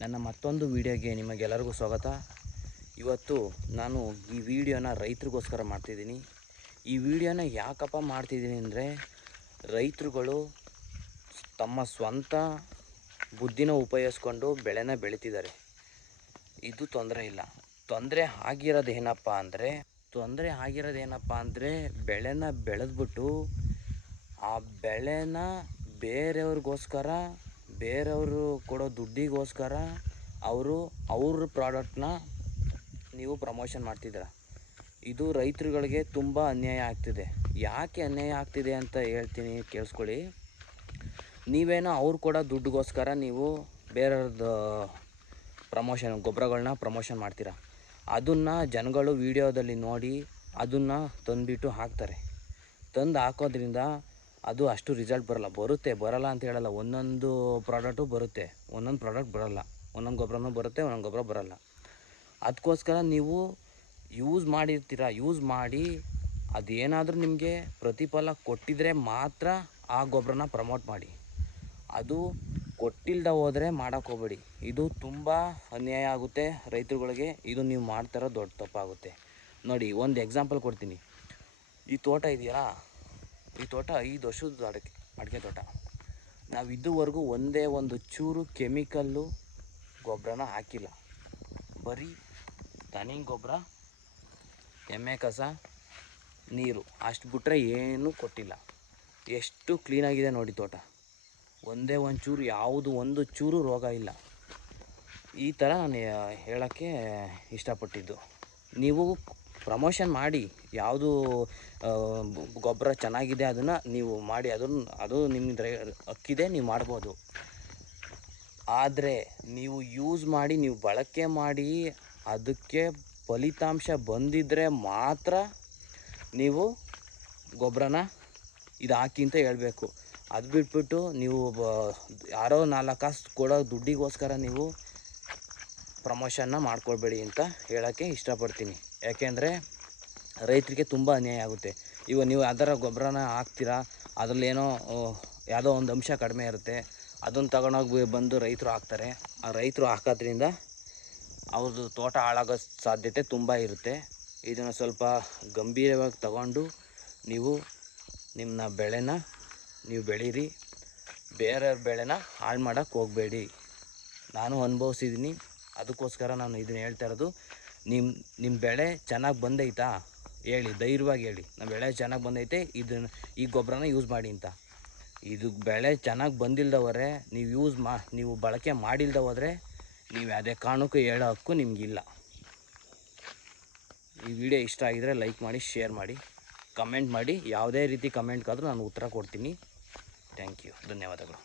ನನ್ನ ಮತ್ತೊಂದು ವಿಡಿಯೋಗೆ ನಿಮಗೆಲ್ಲರಿಗೂ ಸ್ವಾಗತ. ಇವತ್ತು ನಾನು ಈ ವಿಡಿಯೋನ ರೈತರಿಗೋಸ್ಕರ ಮಾಡ್ತಿದ್ದೀನಿ. ಈ ವಿಡಿಯೋನ ಯಾಕಪ್ಪ ಮಾಡ್ತಿದ್ದೀನಿ ಅಂದರೆ, ರೈತರುಗಳು ತಮ್ಮ ಸ್ವಂತ ಬುದ್ಧಿನ ಉಪಯೋಗಿಸ್ಕೊಂಡು ಬೆಳೆನ ಬೆಳೀತಿದ್ದಾರೆ. ಇದು ತೊಂದರೆ ಇಲ್ಲ. ತೊಂದರೆ ಆಗಿರೋದೇನಪ್ಪ ಅಂದರೆ ಬೆಳೆನ ಬೆಳೆದ್ಬಿಟ್ಟು ಆ ಬೆಳೆನ ಬೇರೆಯವರು ಕೊಡೋ ದುಡ್ಡಿಗೋಸ್ಕರ ಅವ್ರ ಪ್ರಾಡಕ್ಟ್ನ ನೀವು ಪ್ರಮೋಷನ್ ಮಾಡ್ತಿದ್ದೀರ. ಇದು ರೈತರುಗಳಿಗೆ ತುಂಬ ಅನ್ಯಾಯ ಆಗ್ತಿದೆ. ಯಾಕೆ ಅನ್ಯಾಯ ಆಗ್ತಿದೆ ಅಂತ ಹೇಳ್ತೀನಿ, ಕೇಳಿಸ್ಕೊಳ್ಳಿ. ನೀವೇನೋ ಅವ್ರು ಕೊಡೋ ದುಡ್ಡಿಗೋಸ್ಕರ ನೀವು ಬೇರೆಯವ್ರದ್ದು ಗೊಬ್ಬರಗಳನ್ನ ಪ್ರಮೋಷನ್ ಮಾಡ್ತೀರಾ. ಅದನ್ನು ಜನಗಳು ವೀಡಿಯೋದಲ್ಲಿ ನೋಡಿ ಅದನ್ನು ತಂದುಬಿಟ್ಟು ಹಾಕ್ತಾರೆ. ತಂದು ಹಾಕೋದ್ರಿಂದ ಅದು ಅಷ್ಟು ರಿಸಲ್ಟ್ ಬರಲ್ಲ ಅಂತ ಹೇಳಲ್ಲ. ಒಂದೊಂದು ಪ್ರಾಡಕ್ಟು ಬರುತ್ತೆ, ಒಂದೊಂದು ಪ್ರಾಡಕ್ಟ್ ಬರೋಲ್ಲ. ಒಂದೊಂದು ಗೊಬ್ಬರನೂ ಬರುತ್ತೆ, ಒಂದೊಂದು ಗೊಬ್ಬರ ಬರೋಲ್ಲ. ಅದಕ್ಕೋಸ್ಕರ ನೀವು ಯೂಸ್ ಮಾಡಿ ಅದೇನಾದರೂ ನಿಮಗೆ ಪ್ರತಿಫಲ ಕೊಟ್ಟಿದ್ರೆ ಮಾತ್ರ ಆ ಗೊಬ್ಬರನ ಪ್ರಮೋಟ್ ಮಾಡಿ. ಅದು ಕೊಟ್ಟಿಲ್ಲದೆ ಹೋದರೆ ಮಾಡೋಕ್ಕೋಗ್ಬೇಡಿ. ಇದು ತುಂಬ ಅನ್ಯಾಯ ಆಗುತ್ತೆ ರೈತರುಗಳಿಗೆ. ಇದು ನೀವು ಮಾಡ್ತಾರೋ ದೊಡ್ಡ ತಪ್ಪಾಗುತ್ತೆ. ನೋಡಿ, ಒಂದು ಎಕ್ಸಾಂಪಲ್ ಕೊಡ್ತೀನಿ. ಈ ತೋಟ ಇದೆಯಲ್ಲ, ಈ ತೋಟ 5 ವರ್ಷದ ಅಡಿಕೆ ತೋಟ. ನಾವು ಇದುವರೆಗೂ ಒಂದೇ ಒಂದು ಚೂರು ಕೆಮಿಕಲ್ಲು ಗೊಬ್ಬರನ ಹಾಕಿಲ್ಲ. ಬರೀ ದನಿ ಗೊಬ್ಬರ, ಎಮ್ಮೆ ಕಸ, ನೀರು ಅಷ್ಟು ಬಿಟ್ಟರೆ ಏನೂ ಕೊಟ್ಟಿಲ್ಲ. ಎಷ್ಟು ಕ್ಲೀನಾಗಿದೆ ನೋಡಿ ತೋಟ. ಒಂದೇ ಒಂದು ಚೂರು ರೋಗ ಇಲ್ಲ. ಈ ಥರ ನಾನು ಹೇಳೋಕ್ಕೆ ಇಷ್ಟಪಟ್ಟಿದ್ದು. ನೀವು ಪ್ರಮೋಷನ್ ಮಾಡಿ, ಯಾವುದು ಗೊಬ್ಬರ ಚೆನ್ನಾಗಿದೆ ಅದನ್ನು ನೀವು ಮಾಡಿ. ಅದು ನಿಮ್ಮ ಹಕ್ಕಿದೆ, ನೀವು ಮಾಡ್ಬೋದು. ಆದರೆ ನೀವು ಯೂಸ್ ಮಾಡಿ, ನೀವು ಬಳಕೆ ಮಾಡಿ ಅದಕ್ಕೆ ಫಲಿತಾಂಶ ಬಂದಿದ್ದರೆ ಮಾತ್ರ ನೀವು ಗೊಬ್ಬರನ ಇದು ಹಾಕಿ ಅಂತ ಹೇಳಬೇಕು. ಅದು ಬಿಟ್ಬಿಟ್ಟು ನೀವು ಯಾರೋ 4 ಕಾಸು ಕೊಡೋ ದುಡ್ಡಿಗೋಸ್ಕರ ನೀವು ಪ್ರಮೋಷನ್ನ ಮಾಡ್ಕೊಳ್ಬೇಡಿ ಅಂತ ಹೇಳೋಕ್ಕೆ ಇಷ್ಟಪಡ್ತೀನಿ. ಯಾಕೆಂದರೆ ರೈತರಿಗೆ ತುಂಬ ಅನ್ಯಾಯ ಆಗುತ್ತೆ. ಇವಾಗ ನೀವು ಅದರ ಗೊಬ್ಬರನ ಹಾಕ್ತೀರಾ, ಅದರಲ್ಲೇನೋ ಯಾವುದೋ ಒಂದು ಅಂಶ ಕಡಿಮೆ ಇರುತ್ತೆ. ಅದನ್ನು ತಗೊಂಡೋಗಿ ಬಂದು ರೈತರು ಹಾಕ್ತಾರೆ. ಆ ರೈತರು ಹಾಕೋದ್ರಿಂದ ಅವ್ರದ್ದು ತೋಟ ಹಾಳಾಗೋ ಸಾಧ್ಯತೆ ತುಂಬ ಇರುತ್ತೆ. ಇದನ್ನು ಸ್ವಲ್ಪ ಗಂಭೀರವಾಗಿ ತಗೊಂಡು ನೀವು ನಿಮ್ಮ ಬೆಳೆನ ನೀವು ಬೆಳೀರಿ. ಬೇರೆಯವ್ರ ಬೆಳೆನ ಹಾಳು ಮಾಡೋಕ್ಕೆ ಹೋಗಬೇಡಿ. ನಾನು ಅನುಭವಿಸಿದ್ದೀನಿ, ಅದಕ್ಕೋಸ್ಕರ ನಾನು ಇದನ್ನು ಹೇಳ್ತಾ ಇರೋದು. ನಿಮ್ಮ ಬೆಳೆ ಚೆನ್ನಾಗಿ ಬಂದೈತಾ ಹೇಳಿ, ಧೈರ್ಯವಾಗಿ ಹೇಳಿ, ನಮ್ಮ ಬೆಳೆ ಚೆನ್ನಾಗಿ ಬಂದೈತೆ, ಈ ಗೊಬ್ಬರನ ಯೂಸ್ ಮಾಡಿ ಅಂತ. ಇದು ಬೆಳೆ ಚೆನ್ನಾಗಿ ಬಂದಿಲ್ಲದವರೆ ನೀವು ಬಳಕೆ ಮಾಡಿಲ್ಲದೆ ಹೋದರೆ ನೀವು ಯಾವುದೇ ಕಾರಣಕ್ಕೂ ಹೇಳೋ ಹಕ್ಕು ನಿಮಗಿಲ್ಲ. ಈ ವಿಡಿಯೋ ಇಷ್ಟ ಆಗಿದರೆ ಲೈಕ್ ಮಾಡಿ, ಶೇರ್ ಮಾಡಿ, ಕಮೆಂಟ್ ಮಾಡಿ. ಯಾವುದೇ ರೀತಿ ಕಮೆಂಟ್ಗಾದರೂ ನಾನು ಉತ್ತರ ಕೊಡ್ತೀನಿ. ಥ್ಯಾಂಕ್ ಯು, ಧನ್ಯವಾದಗಳು.